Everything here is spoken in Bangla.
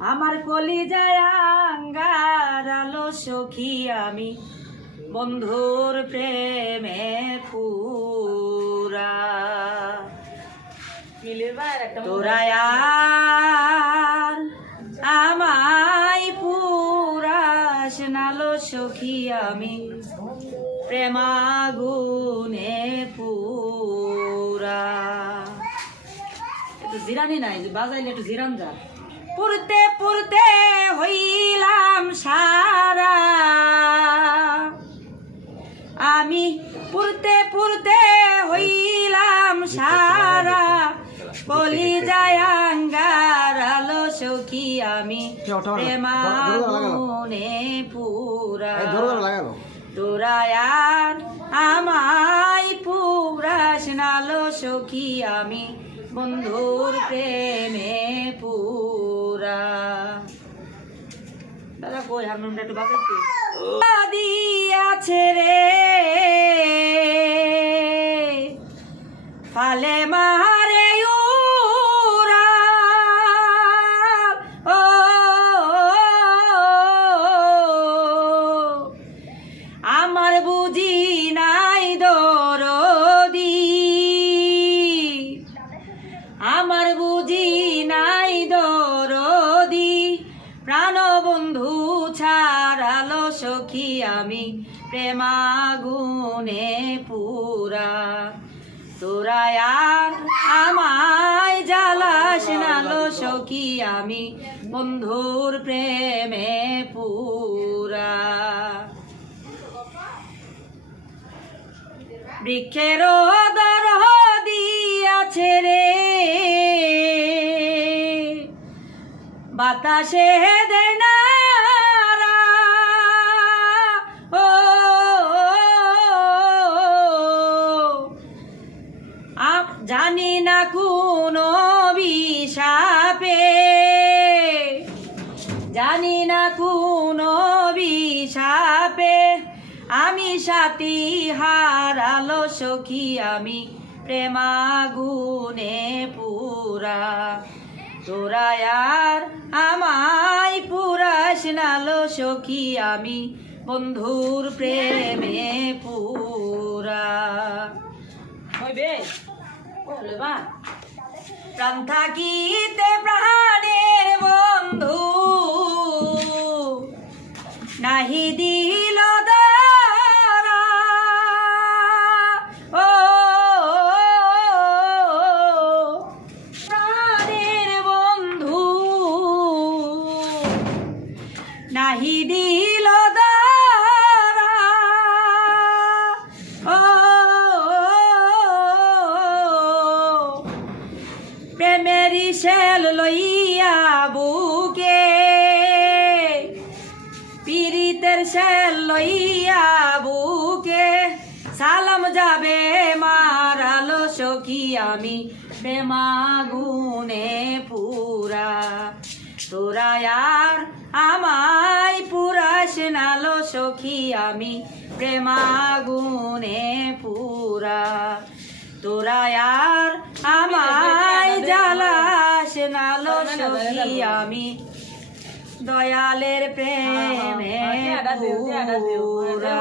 আমার কলি যায় আঙ্গার আলো সখী আমি। বন্ধুর প্রেমে পুরা। তোরা আমায় পুরাস নালো সখী আমি। প্রেমাগুনে পুরা। একটু জিরানি নাই বাজাইলে একটু জিরান যা। পুরতে পুরতে হইলাম সারা। আমি পুরতে পুরতে হইলাম সারা। বলি যায় আঙ্গার আলো সখী আমি? প্রেমাগুনে পুরা। এই ধরো ধরো লাগানো তোরা আর আমায় পুরাস নালো সখী আমি বন্ধুর প্রেমে কই হারমোনিয়ামটা একটু বাজাইতে দিয়াছে রে। ফালে আমার বুঝি নাই দরদি। আমার বুঝি সখী আমি প্রেমাগুনে পুরা? তোরা আর আমায় জ্বালাস নালো সখী, আমি বন্ধুর প্রেমে পুরা। বৃক্ষের দর দিয়াছে রে। বাতাসে দেয় জানি না কোন বিষাপে জানি না কোন বিষাপে আমি সাথী হারালো সখী, আমি প্রেমাগুনে পুরা। তোরা আর আমায় পুরাস নালো সখী, আমি বন্ধুর প্রেমে পুরা। হইবে? বলে বা প্রাণ থাকিতে বন্ধু। প্রাণের বন্ধু। নাহি দিল প্রেমেরি শেল লইয়া বুকে পীড়িতের শেল লইয়া বুকে, সালাম যাবে মারালো সখী আমি প্রেমাগুনে পুরা। তোরা আর আমায় পুরাস নালো সখী আমি প্রেমাগুনে পুরা। তোরা নালো আমি। দয়ালের প্রেমে পুরা।